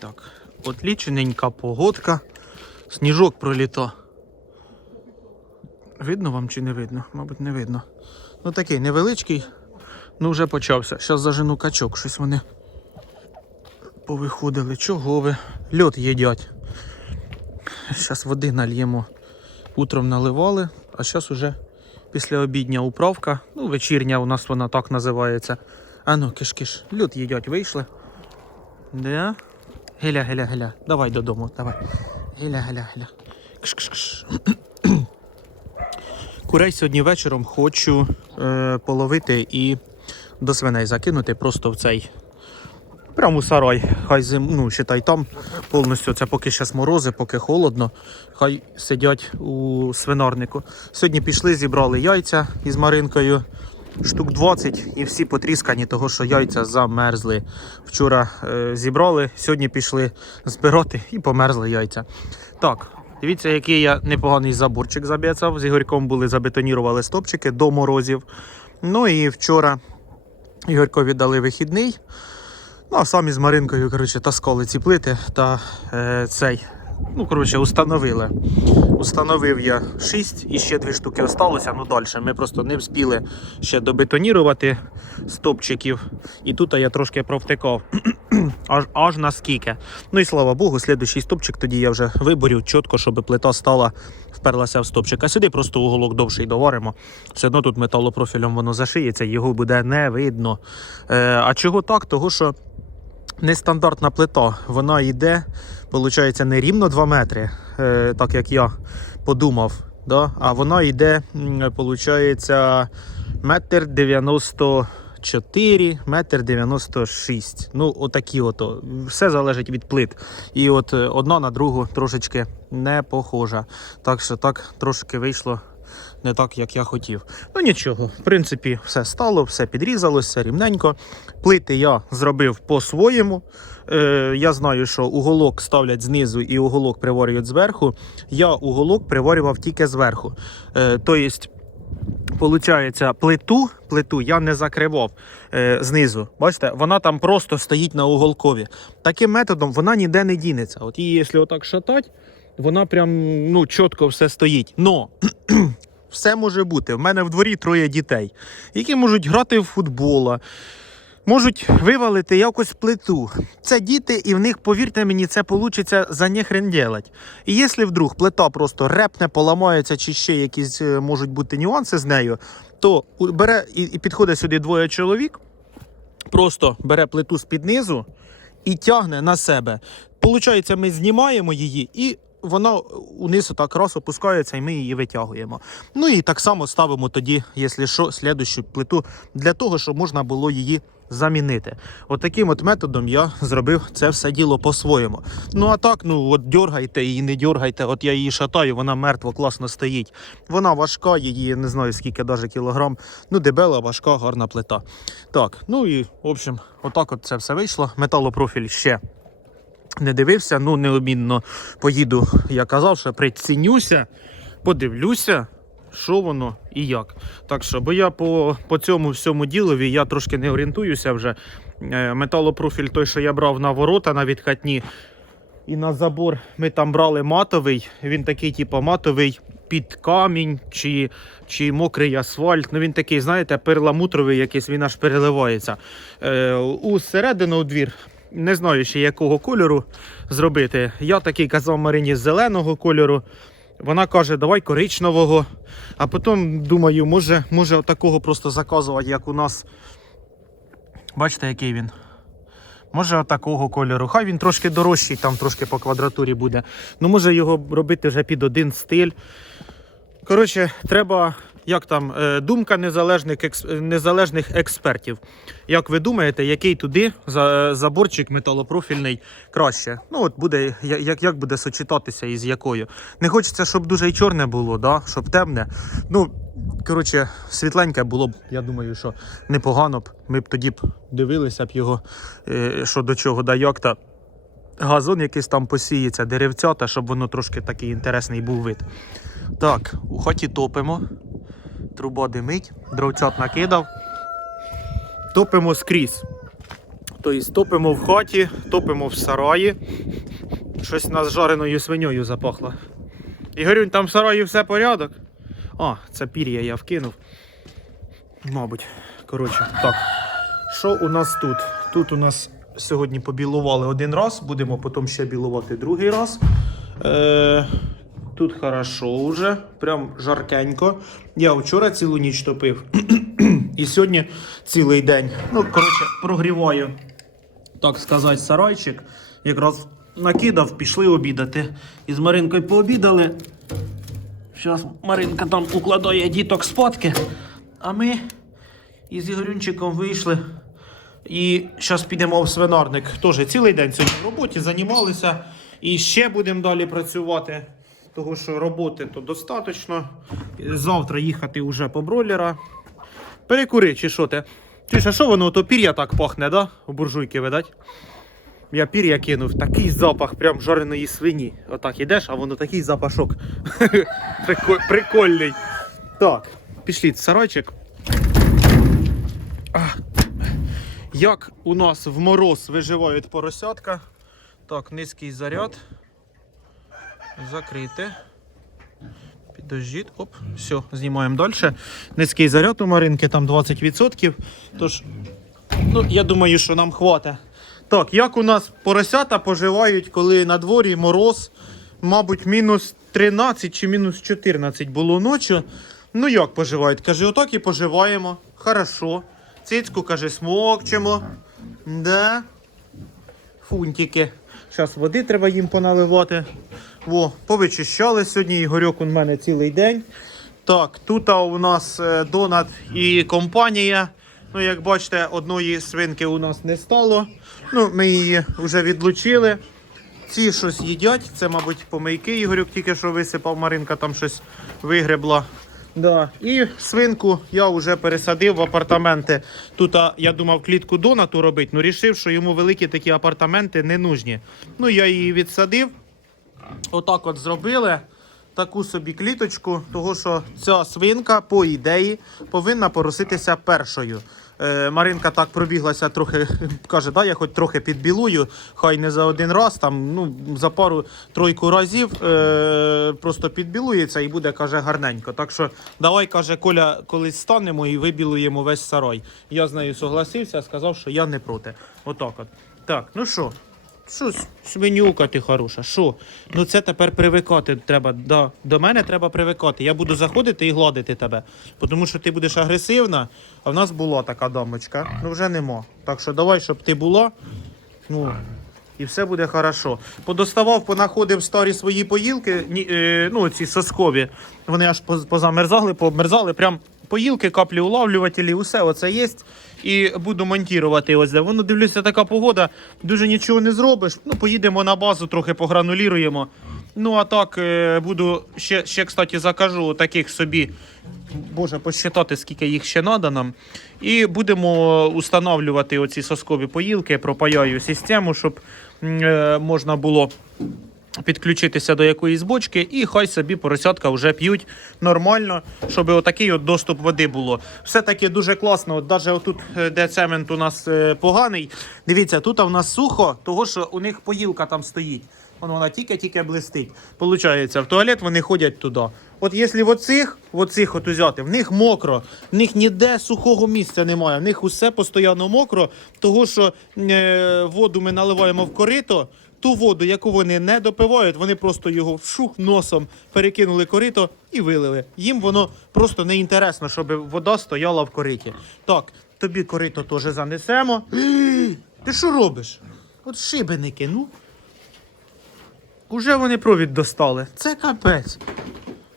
Так, отлічненька погодка. Сніжок проліта. Видно вам чи не видно? Мабуть, не видно. Ну такий невеличкий, ну вже почався. Зараз зажену качок, щось вони повиходили. Чого ви? Льот їдять. Зараз води нальємо. Утром наливали, а зараз уже після обідня управка. Ну, вечірня у нас вона так називається. А ну, киш-киш, льот їдять, вийшли. Да? Геля, геля, геля. Давай додому, давай. Геля, геля, геля. Кш-кш-кш. Курей сьогодні вечором хочу е, половити і до свиней закинути просто в цей. Прямо у сарай. Хай зим, ну, считай, там повністю це поки ще морози, поки холодно. Хай сидять у свинарнику. Сьогодні пішли, зібрали яйця із Маринкою. Штук 20 і всі потріскані, того що яйця замерзли. Вчора е, зібрали, сьогодні пішли збирати і померзли яйця. Так, дивіться, який я непоганий заборчик заб'яцав. З Ігорьком були забетонірували стопчики до морозів. Ну і вчора Ігорькові дали вихідний. Ну, а самі з Маринкою, коротше, таскали ці плити та е, цей. Ну, коротше, установили. Установив я 6 і ще дві штуки осталося. Ну далі. Ми просто не встигли ще добетонірувати стопчиків. І тут я трошки провтикав. аж, аж наскільки. Ну і слава Богу, слідуючий стопчик тоді я вже виборів чітко, щоб плита стала, вперлася в стопчик. А сюди просто уголок довший доваримо. Все одно тут металопрофілем воно зашиється, його буде не видно. Е, а чого так? Того що нестандартна плита. Вона йде, виходить, не рівно 2 метри, е, так як я подумав. Да? А вона йде, виходить, метр 94, метр 96. Ну, отакі ото. Все залежить від плит. І от е, одна на другу трошечки не похожа. Так що так трошки вийшло не так, як я хотів. Ну нічого, в принципі, все стало, все підрізалося, рівненько. Плити я зробив по-своєму. Е, я знаю, що уголок ставлять знизу і уголок приварюють зверху. Я уголок приварював тільки зверху. Е, тобто, Получається, плиту, плиту я не закривав е, знизу. Бачите, вона там просто стоїть на уголкові. Таким методом вона ніде не дінеться. От її, якщо отак шатать, вона прям ну, чітко все стоїть. Но все може бути. В мене в дворі троє дітей, які можуть грати в футбола, можуть вивалити якось плиту. Це діти, і в них, повірте мені, це вийде за ніхрен делать. І якщо вдруг плита просто репне, поламається, чи ще якісь е, можуть бути нюанси з нею, то бере і, підходить сюди двоє чоловік, просто бере плиту з-під низу і тягне на себе. Получається, ми знімаємо її і. Вона униз так раз опускається, і ми її витягуємо. Ну і так само ставимо тоді, якщо що, слідущу плиту для того, щоб можна було її замінити. От от методом я зробив це все діло по-своєму. Ну а так, ну от дергайте її, не дергайте. От я її шатаю, вона мертво класно стоїть. Вона важка, її не знаю скільки даже кілограм. Ну, дебела, важка, гарна плита. Так, ну і в общем, отак от це все вийшло. Металопрофіль ще не дивився, ну необмінно поїду, я казав, що прицінюся, подивлюся, що воно і як. Так що, бо я по, по цьому всьому ділові я трошки не орієнтуюся вже. Е, Металопрофіль той, що я брав на ворота на відхатні. І на забор ми там брали матовий. Він такий, типу, матовий під камінь чи, чи мокрий асфальт. Ну він такий, знаєте, перламутровий якийсь, він аж переливається. Е, у середину у двір. Не знаю ще якого кольору зробити. Я такий казав Марині зеленого кольору. Вона каже, давай коричневого. А потім думаю, може, може такого просто заказувати, як у нас. Бачите, який він? Може такого кольору. Хай він трошки дорожчий, там трошки по квадратурі буде. Ну, може його робити вже під один стиль. Коротше, треба, як там, е, думка незалежних, незалежних експертів. Як ви думаєте, який туди заборчик металопрофільний краще? Ну, от буде, як, як буде сочетатися із якою. Не хочеться, щоб дуже і чорне було, да? щоб темне. Ну, коротше, світленьке було б, я думаю, що непогано б. Ми б тоді б дивилися б його, е, що до чого, да як та газон якийсь там посіється, деревцята, щоб воно трошки такий інтересний був вид. Так, у хаті топимо. Труба димить, дровцят накидав. Топимо скрізь. Тобто топимо в хаті, топимо в сараї. Щось нас жареною свиньою запахло. Ігорюнь, там в сараї все порядок. А, це пір'я я вкинув. Мабуть. Коротше, так. Що у нас тут? Тут у нас сьогодні побілували один раз, будемо потім ще білувати другий раз. Е, тут хорошо вже, прям жаркенько. Я вчора цілу ніч топив. І сьогодні цілий день. Ну, коротше, прогріваю, так сказати, сарайчик. Якраз накидав, пішли обідати. І з Маринкою пообідали. Зараз Маринка там укладає діток спадки. А ми із Ігорюнчиком вийшли. І зараз підемо в свинарник. Теж цілий день сьогодні в роботі займалися. І ще будемо далі працювати. Тому що роботи то достатньо. Завтра їхати вже по бройлера. Перекури, чи що ти? Ж, а що воно то пір'я так пахне, да? У буржуйки, видать? Я пір'я кинув, такий запах прям жареної свині. Отак ідеш, а воно такий запашок. Прикольний. Так, пішліть сарайчик. Як у нас в мороз виживають поросятка. Так, низький заряд. Закрити. Підождіть. Оп, все, знімаємо далі. Низький заряд у Маринки, там 20%. Тож, ну, я думаю, що нам хватить. Так, як у нас поросята поживають, коли на дворі мороз, мабуть, мінус 13 чи мінус 14 було ночі. Ну як поживають? Каже, отак і поживаємо. Хорошо. Цицьку, каже, смокчемо. Да. Фунтики. Зараз води треба їм поналивати. Во, повичищали сьогодні. Ігорьок у мене цілий день. Так, тут у нас е, донат і компанія. Ну, як бачите, одної свинки у нас не стало. Ну, ми її вже відлучили. Ці щось їдять. Це, мабуть, помийки. Ігорюк тільки що висипав, Маринка там щось вигребла. Да. І свинку я вже пересадив в апартаменти. Тут я думав клітку донату робити, але вирішив, що йому великі такі апартаменти не нужні. Ну, я її відсадив. Отак от зробили. Таку собі кліточку, того що ця свинка, по ідеї, повинна пороситися першою. Е, Маринка так пробіглася трохи, каже, да, я хоч трохи підбілую, хай не за один раз, там, ну, за пару-тройку разів е, просто підбілується і буде, каже, гарненько. Так що давай, каже, Коля, колись станемо і вибілуємо весь сарай. Я з нею согласився, сказав, що я не проти. Отак от. Так, ну що, що, свинюка ти хороша, що? Ну це тепер привикати треба. Да. До мене треба привикати. Я буду заходити і гладити тебе. Тому що ти будеш агресивна, а в нас була така дамочка. Ну вже нема. Так що давай, щоб ти була. Ну, і все буде хорошо. Подоставав, понаходив старі свої поїлки, е, ну ці соскові. Вони аж поз- позамерзали, пообмерзали. Прям поїлки, каплі улавлювателі, усе оце є. І буду монтувати ось де. Воно дивлюся, така погода, дуже нічого не зробиш. Ну, поїдемо на базу, трохи погрануліруємо. Ну, а так, е, буду ще, ще, кстати, закажу таких собі. Боже, посчитати, скільки їх ще треба нам. І будемо установлювати оці соскові поїлки, пропаяю систему, щоб е, можна було підключитися до якоїсь бочки, і хай собі поросятка вже п'ють нормально, щоб отакий от доступ води було. Все-таки дуже класно. От навіть отут, е, де цемент у нас е, поганий. Дивіться, тут у нас сухо, того що у них поїлка там стоїть. Вон вона тільки-тільки блистить. Получається, в туалет вони ходять туди. От якщо в оцих, в оцих от узяти, в них мокро, в них ніде сухого місця немає, в них усе постійно мокро, того що е, воду ми наливаємо в корито, ту воду, яку вони не допивають, вони просто його вшух носом перекинули корито і вилили. Їм воно просто не інтересно, щоб вода стояла в кориті. Так, тобі корито теж занесемо. Ти що робиш? От шибеники, ну. Уже вони провід достали. Це капець.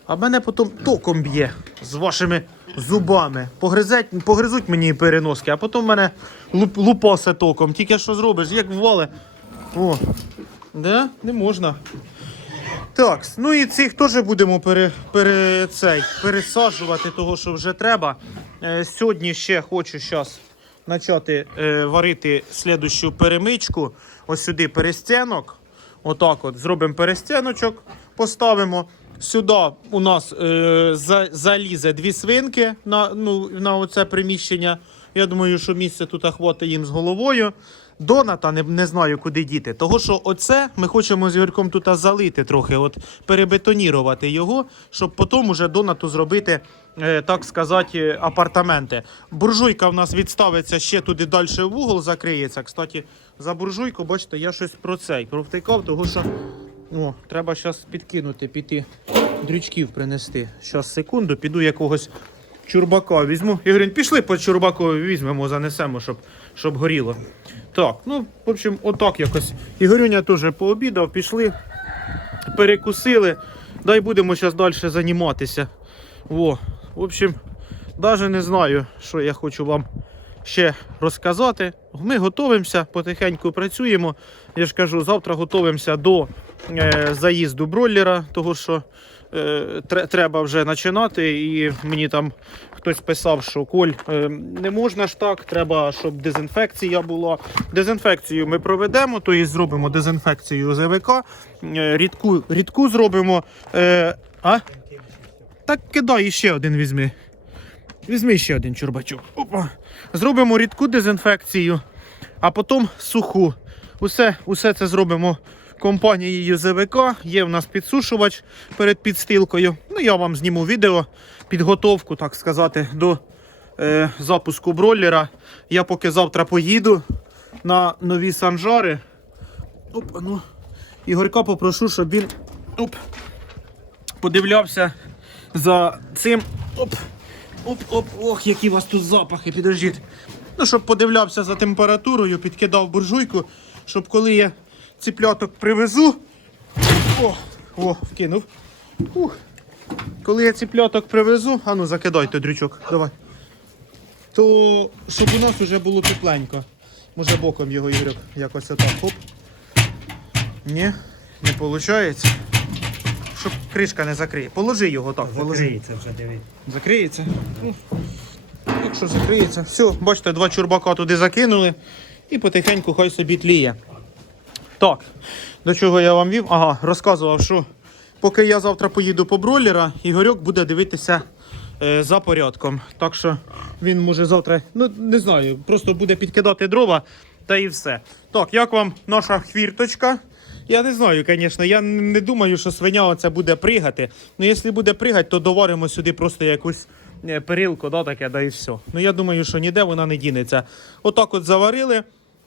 А мене потім током б'є з вашими зубами. Погризуть, погризуть мені переноски, а потім мене луп, лупасе током. Тільки що зробиш, як ввали. О, де? Не можна. Так, ну і цих теж будемо пере, пере, цей, пересаджувати, того, що вже треба. Е, сьогодні ще хочу зараз почати е, варити слідущу перемичку. Ось сюди перестінок. Отак от зробимо перестіночок, поставимо. Сюди у нас е, за, залізе дві свинки на, ну, на оце приміщення. Я думаю, що місце тут хватить їм з головою. Доната не, не знаю, куди діти. Того, що оце ми хочемо з Ігорьком тут залити трохи, от перебетонірувати його, щоб потім уже донату зробити, е, так сказати, апартаменти. Буржуйка в нас відставиться ще туди далі в угол, закриється. Кстати, за буржуйку, бачите, я щось про цей провтикав, того що о, треба зараз підкинути, піти дрючків принести. Зараз секунду, піду якогось чурбака візьму. Ігорін, пішли по чурбаку візьмемо, занесемо, щоб, щоб горіло. Так, ну, в общем, отак якось. Ігорюня теж пообідав, пішли, перекусили. Дай будемо зараз далі займатися. Во. В общем, навіть не знаю, що я хочу вам ще розказати. Ми готуємося, потихеньку працюємо. Я ж кажу, завтра готуємося до е, заїзду бройлера, того що треба вже починати. І мені там хтось писав, що Коль, е, не можна ж так, треба, щоб дезінфекція була. Дезінфекцію ми проведемо, тобто зробимо дезінфекцію ЗВК, е, рідку, рідку зробимо. Е, а? Так кидай ще один візьми. Візьми ще один чурбачок. Опа. Зробимо рідку дезінфекцію, а потім суху. Усе, усе це зробимо компанією ЗВК. Є в нас підсушувач перед підстилкою. Ну, я вам зніму відео, підготовку, так сказати, до е, запуску бройлера. Я поки завтра поїду на нові санжари. Опа, ну. Ігорька попрошу, щоб він оп, подивлявся за цим. Оп. Оп-оп, ох, які у вас тут запахи, підождіть. Ну, щоб подивлявся за температурою, підкидав буржуйку, щоб коли я ціпляток привезу. О, о, вкинув. Ух. Коли я ціпляток привезу, а ну закидай той дрючок, давай. То щоб у нас вже було тепленько. Може боком його Ігорьок якось отак. Хоп. Ні, не виходить. Щоб кришка не закриє. Положи його так, положи. Закриється вже, диви. Закриється. Ну, якщо закриється. Все, бачите, два чурбака туди закинули і потихеньку хай собі тліє. Так, до чого я вам вів? Ага, розказував, що поки я завтра поїду по бройлера, Ігорьок буде дивитися е, за порядком. Так що він може завтра, ну не знаю, просто буде підкидати дрова та і все. Так, як вам наша хвірточка? Я не знаю, звісно, я не думаю, що свиня оце буде пригати. Ну, якщо буде пригати, то доваримо сюди просто якусь е, перилку, да, таке, да і все. Ну я думаю, що ніде вона не дінеться. Отак от заварили.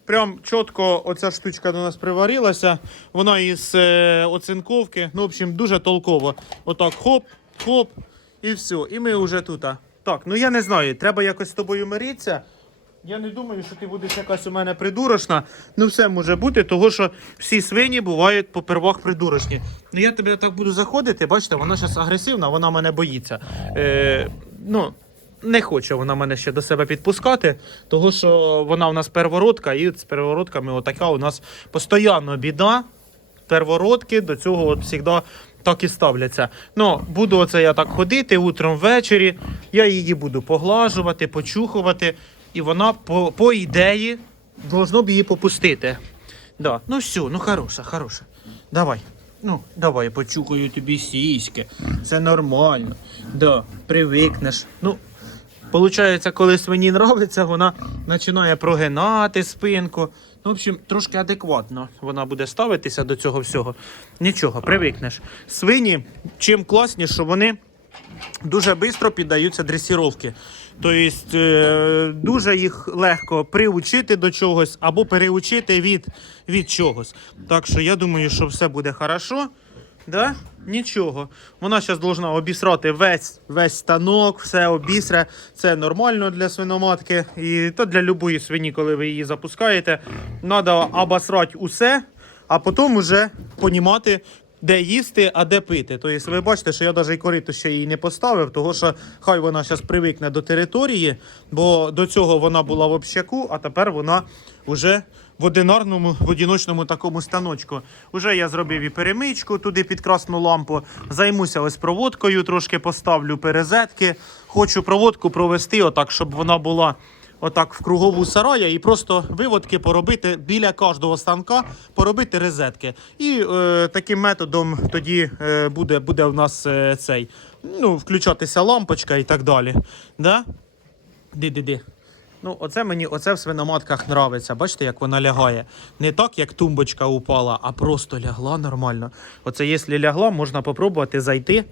Прям чітко оця штучка до нас приварилася. Вона із е, оцинковки. Ну, в общем, дуже толково. Отак хоп, хоп, і все. І ми вже тут. Так, ну я не знаю, треба якось з тобою миритися. Я не думаю, що ти будеш якась у мене придурочна. Ну, все може бути, того що всі свині бувають попервах придурочні. Ну я тебе так буду заходити, бачите, вона зараз агресивна, вона мене боїться. Е, ну, не хоче вона мене ще до себе підпускати, того що вона у нас первородка, і з первородками отака у нас постійно біда. Первородки до цього от завжди так і ставляться. Ну, буду оце я так ходити утром ввечері, я її буду поглажувати, почухувати, і вона по, по ідеї должно б її попустити. Да. Ну все, ну хороша, хороша. Давай. Ну, давай, почухаю тобі сіськи. Це нормально. Да, привикнеш. Ну, Получається, коли свині нравиться, вона починає прогинати спинку. Ну, в общем, трошки адекватно вона буде ставитися до цього всього. Нічого, привикнеш. Свині, чим класніше, що вони дуже швидко піддаються дресіровки. Тобто е, дуже їх легко приучити до чогось або переучити від, від чогось. Так що я думаю, що все буде хорошо. Да? Нічого. Вона зараз повинна обісрати весь, весь станок, все обісре. Це нормально для свиноматки. І то для любої свині, коли ви її запускаєте, треба обосрати усе, а потім вже понімати, де їсти, а де пити. Тобто ви бачите, що я навіть і корито ще її не поставив, тому що хай вона зараз привикне до території, бо до цього вона була в общаку, а тепер вона вже в одинарному в одиночному такому станочку. Уже я зробив і перемичку туди під красну лампу. Займуся ось проводкою, трошки поставлю перезетки. Хочу проводку провести, отак, щоб вона була отак в кругову сарая і просто виводки поробити біля кожного станка, поробити розетки. І е, таким методом тоді е, буде, буде в нас е, цей ну, включатися лампочка і так далі. Да? Ди-ди-ди. Ну, оце мені оце в свиноматках нравиться. Бачите, як вона лягає. Не так, як тумбочка упала, а просто лягла нормально. Оце, якщо лягла, можна попробувати зайти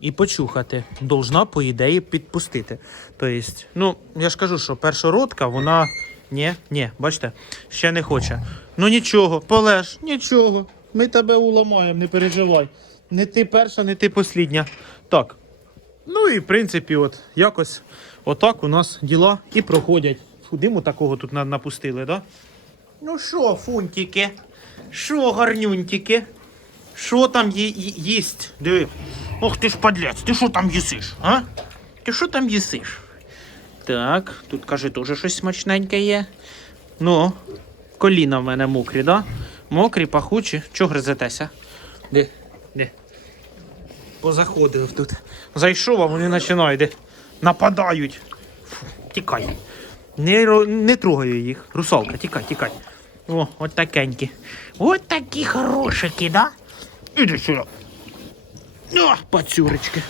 і почухати. Должна, по ідеї, підпустити. Тобто, ну, я ж кажу, що першородка, вона. Ні, ні, бачите, ще не хоче. Ну нічого, полеж, нічого. Ми тебе уламаємо, не переживай. Не ти перша, не ти послідня. Так. Ну і в принципі, от якось отак у нас діла і проходять. Фу, диму такого тут напустили, да? Ну що, фунтики? Що, гарнюнтики? Що там їсть? Диви. Ох ти ж подлець, ти що там їсиш, а? Ти що там їсиш? Так, тут каже, теж щось смачненьке є. Ну, коліна в мене мокрі, да? Мокрі, пахучі. Чого гризетеся? Де? Де? Позаходив тут. Зайшов, а вони починають. Нападають. Фу, тікай. Не, не трогаю їх. Русалка, тікай, тікай. О, от такенькі. От такі хорошики, да? Іди сюди. О, пацюрочки.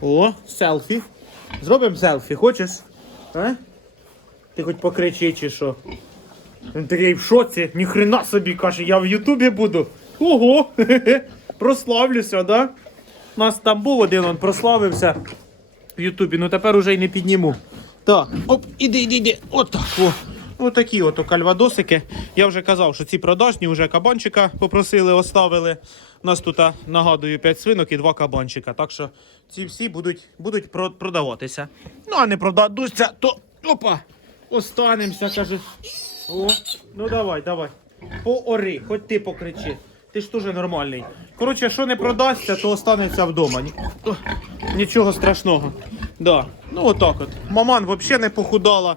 О, селфі. Зробимо селфі, хочеш? А? Ти хоч покричи чи що? Він такий в шоці, ніхрена собі каже, я в Ютубі буду. Ого! Прославлюся, да? У нас там був один, он прославився в Ютубі, ну тепер уже й не підніму. Так, оп, іди, іди, іди. Отак. О. Отакі от кальвадосики. Я вже казав, що ці продажні, вже кабанчика попросили, оставили. У нас тут, нагадую, 5 свинок і 2 кабанчика. Так що ці всі будуть, будуть про- продаватися. Ну, а не продадуться, то опа! Останемося, каже. О, ну давай, давай. Поори, хоч ти покричи. Ти ж теж нормальний. Коротше, що не продасться, то останеться вдома. Нічого страшного. Да. Ну отак от. Маман взагалі не похудала.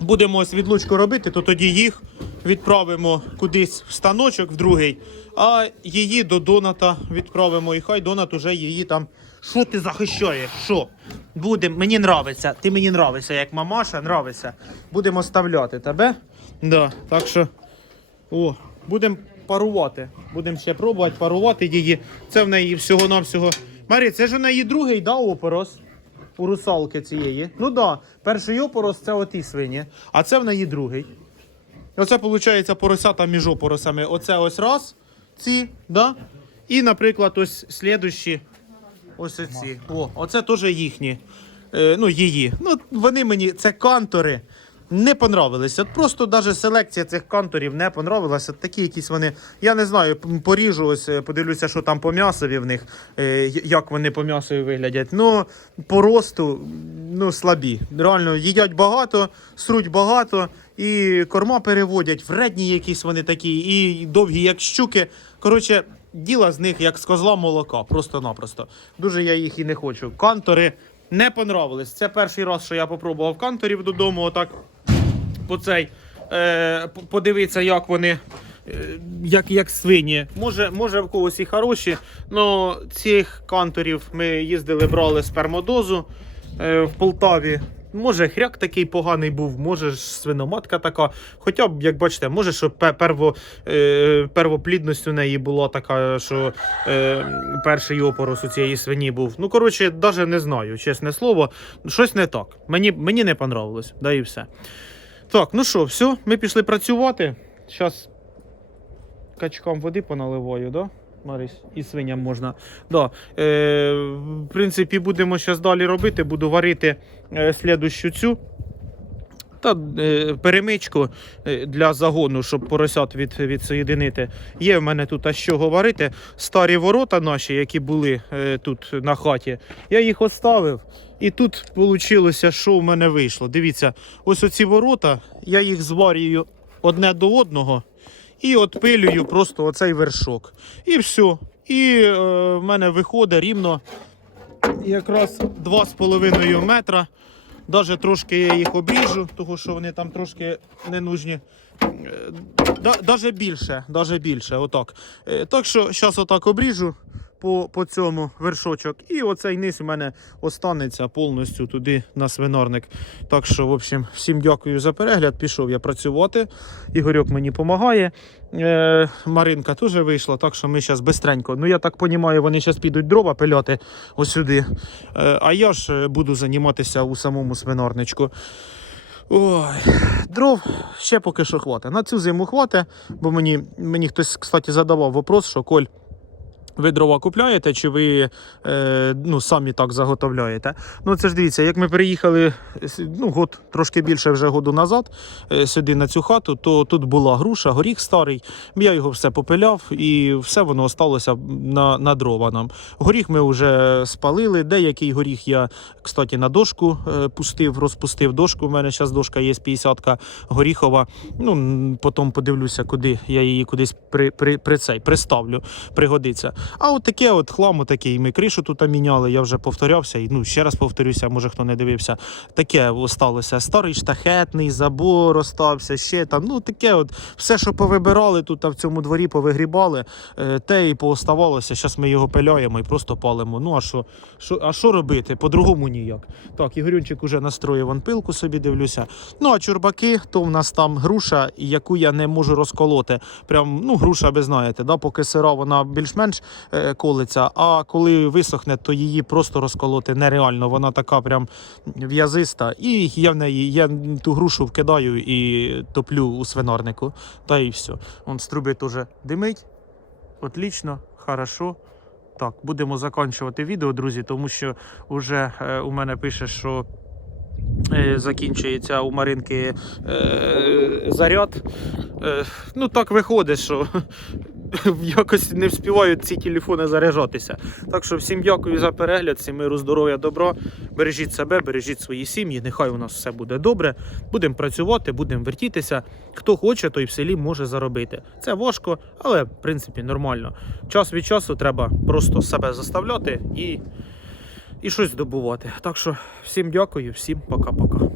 Будемо ось відлучку робити, то тоді їх відправимо кудись в станочок в другий, а її до Доната відправимо. І хай Донат уже її там. Що ти захищаєш? Що? Будем, мені нравиться. Ти мені нравишся, як мамаша, нравиться. Будемо оставляти тебе. Да, так що. О, будемо парувати. Будемо ще пробувати парувати її. Це в неї всього-навсього. Марі, це ж у неї другий, да, опорос? У русалки цієї. Ну так, да, перший опорос це оті свині, а це в неї другий. Оце, виходить, поросята між опоросами. Оце ось раз, ці, да? І, наприклад, ось слідущі. Ось оці. О, оце теж їхні. Е, ну, її. Ну, вони мені, це кантори. Не понравилися. Просто навіть селекція цих канторів не понравилася. Такі якісь вони. Я не знаю, поріжу, ось е, подивлюся, що там по м'ясові в них, е, як вони по м'ясові виглядять. Ну, по росту ну, слабі. Реально їдять багато, сруть багато, і корма переводять, вредні якісь вони такі, і довгі, як щуки. Коротше, діла з них як з козла молока, просто-напросто. Дуже я їх і не хочу. Кантори не понравились. Це перший раз, що я попробував канторів додому, отак по цей е, подивитися, як вони. е, Як, як свині. Може, може в когось і хороші, але цих канторів ми їздили, брали спермодозу е, в Полтаві. Може, хряк такий поганий був, може ж свиноматка така. Хоча б, як бачите, може, що пе- перво, е, первоплідність у неї була така, що е, перший опорос у цієї свині був. Ну, коротше, навіть не знаю, чесне слово. Щось не так. Мені, мені не понравилось, да і все. Так, ну що, все, ми пішли працювати. Зараз качкам води поналиваю, да? Марись, і свиням можна. Да. Е, в принципі, будемо зараз далі робити. Буду варити е, слідущу цю. Та е, перемичку е, для загону, щоб поросят від, відсоєдинити. Є в мене тут а з чого варити. Старі ворота наші, які були е, тут на хаті, я їх оставив. І тут вийшло, що в мене вийшло. Дивіться, ось оці ворота, я їх зварюю одне до одного і отпилюю просто оцей вершок. І все. І е, в мене виходить рівно якраз 2,5 метра. Навіть трошки я їх обріжу, тому що вони там трошки не нужні. Навіть Даже більше, даже більше, отак. Е, Так що зараз отак обріжу по, по цьому вершочок. І оцей низ у мене останеться повністю туди на свинарник. Так що, в общем, всім дякую за перегляд. Пішов я працювати. Ігорьок мені допомагає. Е, Маринка теж вийшла, так що ми зараз бистренько. Ну я так розумію, вони зараз підуть дрова пиляти ось. Е, а я ж е, буду займатися у самому свинарничку. Ой, дров ще поки що хватить. На цю зиму хватить, бо мені, мені хтось, кстати, задавав вопрос, що Коль. Ви дрова купляєте, чи ви е, ну, самі так заготовляєте? Ну, це ж дивіться, як ми приїхали ну, год, трошки більше вже году назад е, сюди на цю хату, то тут була груша, горіх старий. Я його все попиляв і все воно осталося на, на дрова нам. Горіх ми вже спалили. Деякий горіх я, кстати, на дошку е, пустив, розпустив дошку. У мене зараз дошка є 50-ка горіхова. Ну, потім подивлюся, куди я її кудись при, при, при цей, приставлю, пригодиться. А от таке от хлам такий. Ми кришу тут міняли, я вже повторявся, і ну ще раз повторюся, може хто не дивився. Таке осталося. Старий штахетний забор остався, ще там. Ну таке, от все, що повибирали тут а в цьому дворі, повигрібали, е, те і пооставалося. Зараз ми його пиляємо і просто палимо. Ну а що, що, а що робити? По-другому ніяк. Так, Ігорюнчик уже настроїв пилку собі дивлюся. Ну а чурбаки, то в нас там груша, яку я не можу розколоти. Прям, ну, груша, ви знаєте, да, поки сира вона більш-менш колиться, а коли висохне, то її просто розколоти нереально. Вона така прям в'язиста. І я в неї я ту грушу вкидаю і топлю у свинарнику. Та і все. Он з труби теж димить. Отлично, хорошо. Так, будемо закінчувати відео, друзі, тому що вже е, у мене пише, що е, закінчується у Маринки е, заряд. Е, ну так виходить, що якось не вспівають ці телефони заряджатися. Так що всім дякую за перегляд, всім миру, здоров'я, добра. Бережіть себе, бережіть свої сім'ї. Нехай у нас все буде добре. Будемо працювати, будемо вертітися. Хто хоче, той в селі може заробити. Це важко, але в принципі нормально. Час від часу треба просто себе заставляти і, і щось здобувати. Так що всім дякую, всім пока-пока.